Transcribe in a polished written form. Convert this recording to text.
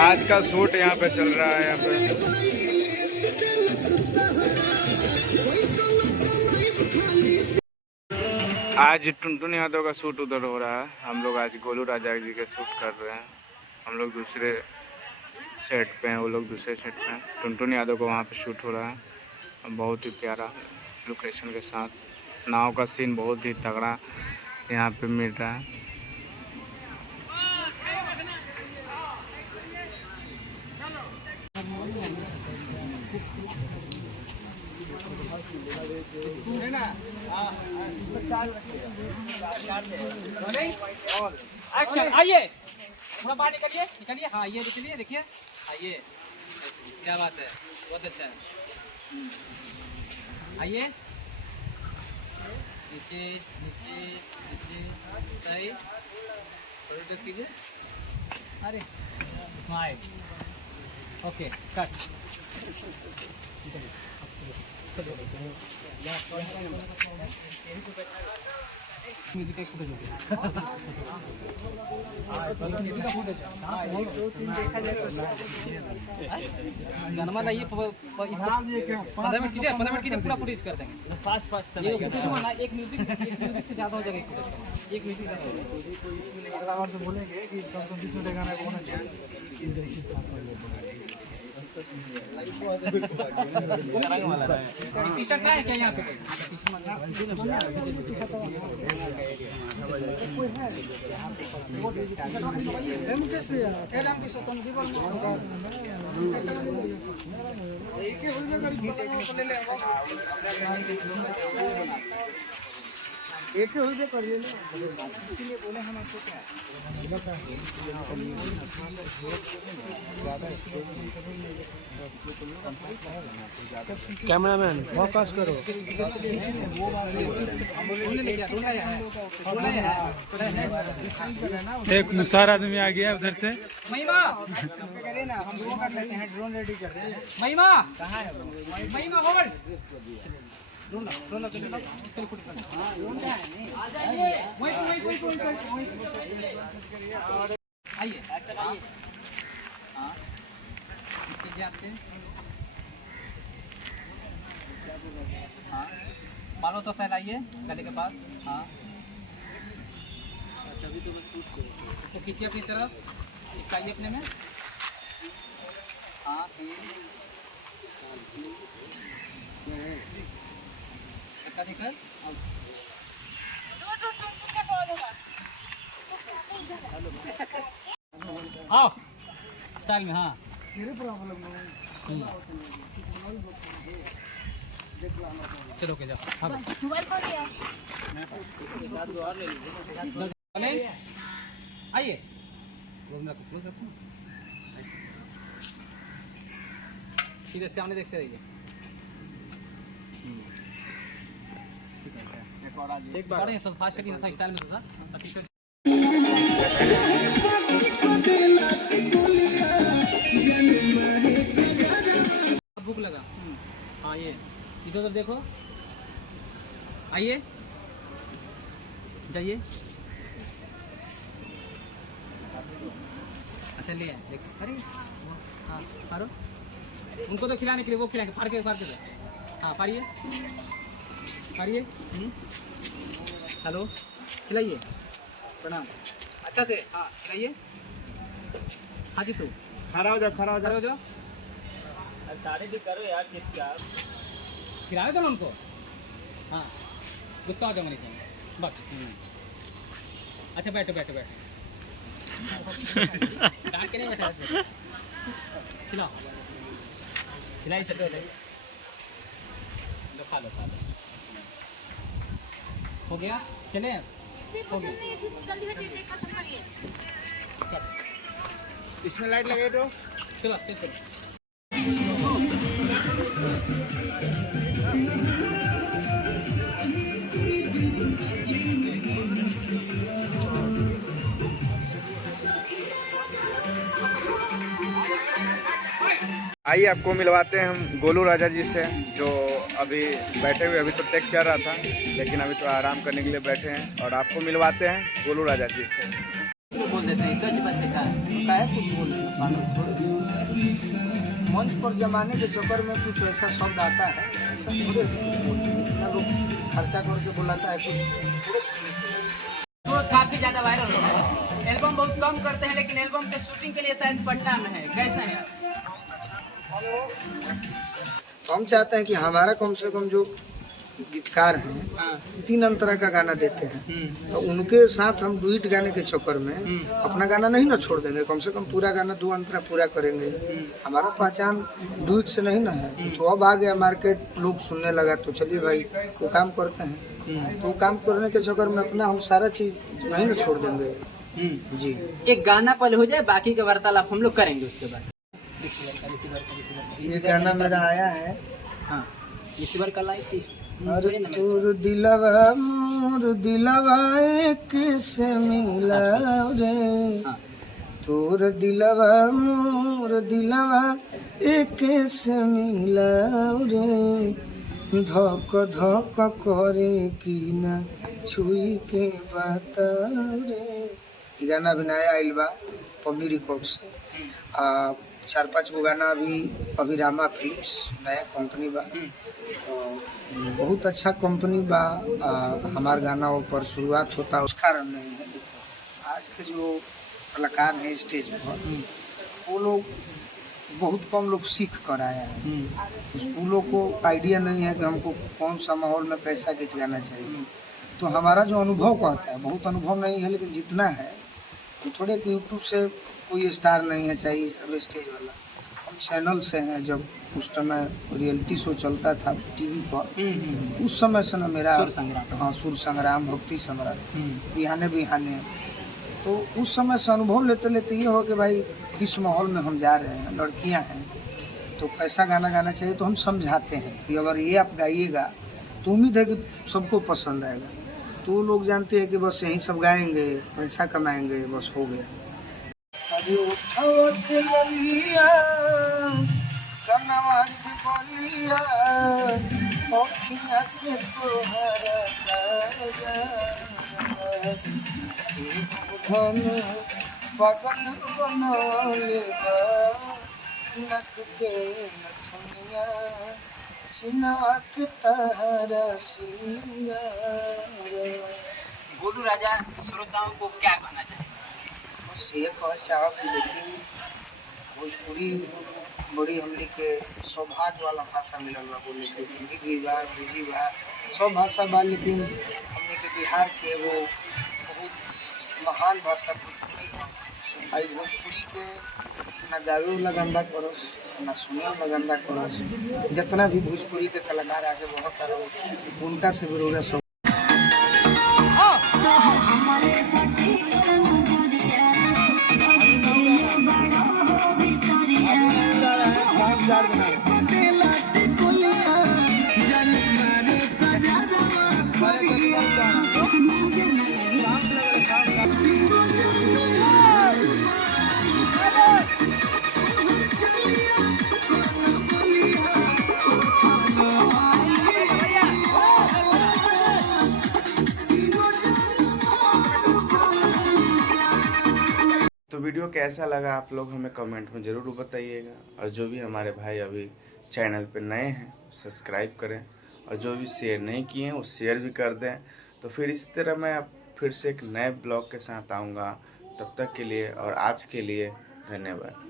आज का शूट यहाँ पे चल रहा है। यहाँ पे आज टुनटुन यादव का शूट उधर हो रहा है। हम लोग आज गोलू राजा जी के शूट कर रहे हैं। हम लोग दूसरे सेट पे हैं, वो लोग दूसरे सेट पे हैं। टुनटुन यादव को वहाँ पे शूट हो रहा है। बहुत ही प्यारा लोकेशन के साथ नाव का सीन बहुत ही तगड़ा यहाँ पे मिल रहा है। एक्शन, आइए थोड़ा बाहर निकलिए निकलिए। हाँ ये निकलिए, देखिए आइए, क्या बात है, बहुत अच्छा है। आइए नीचे नीचे नीचे, सही थोड़ी टेस्ट कीजिए। अरे स्माइल, ओके कट। गनमा लाइए, 15 मिनट कीजिए, 15 मिनट कीजिए, पूरा फुटेज कर देंगे। फास्ट फास्ट ये फुटेज में ना एक म्यूजिक से ज़्यादा हो जाएगा। एक म्यूजिक से बोलेंगे कि कम से कम 20 मिनट गाना होना चाहिए। टी-शर्ट है क्या यहाँ पे? एक हो जाए करिए ना, इसीलिए बोले हम आपको क्या कैमरामैन फोकस करो। एक मुसार आदमी आ गया उधर से। महिमा करिए ना, हम वो कर लेते हैं, ड्रोन रेडी कर रहे हैं। महिमा कहाँ है महिमा होल्ड ड्रोन ड्रोन चलो ना, चल कुछ कर। हां ड्रोन का है नहीं, आ जाइए वहीं आइए एक्शन आइए। हाँ इसके आपसे हाँ बालों तो सहलाइए गले के पास। हाँ अच्छा अभी तो बस शूट करो, तो खींचिए अपनी तरफ, चिपकाइए अपने में। हाँ दिक्कत आओ स्टाइल में। हाँ चलो के जाओ। आइए सीधे सामने देखते रहिए। एक बार तो फास्ट सेटिंग था, स्टाइल में था। भूख लगा। हाँ ये इधर उधर देखो, आइए जाइए। अच्छा ले देखो, अरे हाँ फाड़ो, उनको तो खिलाने के लिए वो खिलाएंगे, फाड़ के दो। हाँ फाड़िए फाड़िए। हेलो खिलाइए, प्रणाम अच्छा से। हाँ खिलाइए। हाँ जी, तो खड़ा हो जाओ, खड़ा हो जाओ। तारे भी करो यार, चिपचाप खिलाए दो ना उनको। हाँ गुस्सा आ जाओ नहीं चाहिए बस। अच्छा बैठो बैठो बैठो, डांट के नहीं बैठे। खिलाओ खिलाई सकते हो, खा लो खा लो। हो गया, चले हो गया। इसमें लाइट लगे तो चलो चलो चलो। आइए आपको मिलवाते हैं हम गोलू राजा जी से, जो अभी बैठे हुए, अभी तो टेक चल रहा था, लेकिन अभी तो आराम करने के लिए बैठे हैं और आपको मिलवाते हैं गोलू राजा जी से। बोल देते हैं सच बात है का है कुछ बोल रहे हैं पागल थोड़े। मंच पर जमाने के चक्कर में कुछ ऐसा शब्द आता है, ऐसा थोड़े कुछ बोलते हैं। इतना लोग खर्चा करके बुलाता है कुछ थोड़े सुनने के लिए। तो काफी ज्यादा वायरल हो रहा है। एल्बम बहुत कम करते हैं, लेकिन एल्बम के शूटिंग के लिए शायद पटना में है। कैसे हैं आप? हम चाहते हैं कि हमारा कम से कम जो गीतकार हैं 3 अंतरा का गाना देते हैं, तो उनके साथ हम डुइट गाने के चक्कर में अपना गाना नहीं ना छोड़ देंगे। कम से कम पूरा गाना 2 अंतरा पूरा करेंगे। हमारा पहचान डुइट से नहीं ना है, तो अब आ गया मार्केट, लोग सुनने लगा, तो चलिए भाई वो काम करते हैं। तो वो काम करने के चक्कर में अपना हम सारा चीज नहीं ना छोड़ देंगे। जी, एक गाना पहले हो जाए, बाकी का वार्तालाप हम लोग करेंगे उसके बाद। ये गाना मेरा आया है। हाँ, रिसीवर का लाइक अरे तोर दिलवा मोर दिलवा किसे मिला रे, तोर दिलवा मोर दिलवा किसे मिला रे, धक धक करे कि न छुई के बता रे। ये गाना अभी नया आइल बा पम्मी रिकॉर्ड से। 4-5 गो गाना अभी रामा फिल्म्स नया कंपनी बा, बहुत अच्छा कंपनी बा। हमार गाना पर शुरुआत होता उस कारण नहीं है। आज के जो कलाकार हैं स्टेज पर, वो लोग बहुत कम लोग सीख कर आए हैं। स्कूलों को आइडिया नहीं है कि हमको कौन सा माहौल में कैसा गीत गाना चाहिए। तो हमारा जो अनुभव कहता है, बहुत अनुभव नहीं है, लेकिन जितना है तो थोड़े कि यूट्यूब से कोई स्टार नहीं है चाहिए सब स्टेज वाला। हम चैनल से हैं। जब उस समय रियलिटी शो चलता था टीवी पर, उस समय से ना मेरा सुर संग्राम भक्ति सम्राट बिहाने बिहाने, तो उस समय से अनुभव लेते लेते ये हो कि भाई किस माहौल में हम जा रहे हैं, लड़कियां हैं तो कैसा गाना गाना चाहिए। तो हम समझाते हैं कि अगर ये आप गाइएगा तो उम्मीद है कि सबको पसंद आएगा। तो वो लोग जानते हैं कि बस यही सब गाएंगे, पैसा कमाएंगे, बस हो गया। अभी उठाओ के बलिया, कनवा के बलिया, ओखिया के तोहरा काजा, धन पगल बनौले बा, नक के नथुनिया, सिनवा के तहरा सिंगार। गोलू राजा श्रोताओं को क्या कहना चाहिए? बस ये कह चाहो कि देखिए भोजपुरी बड़ी हमने के सौभाग्य वाला भाषा मिलल बा बोले के। हिंदी भी बा, अंग्रेजी बा, सब भाषा बा, लेकिन हमने के बिहार के एगो बहुत महान भाषा भोजपुरी बा। आई भोजपुरी के ना गावे वाला गंदा करस, ना सुने वाला गंदा करस। जितना भी भोजपुरी के कलाकार आगे बहुत रहो, उनका से विरोध सब तो वीडियो कैसा लगा आप लोग हमें कमेंट में ज़रूर बताइएगा। और जो भी हमारे भाई अभी चैनल पे नए हैं सब्सक्राइब करें, और जो भी शेयर नहीं किए हैं वो शेयर भी कर दें। तो फिर इसी तरह मैं फिर से एक नए ब्लॉग के साथ आऊँगा। तब तक के लिए और आज के लिए धन्यवाद।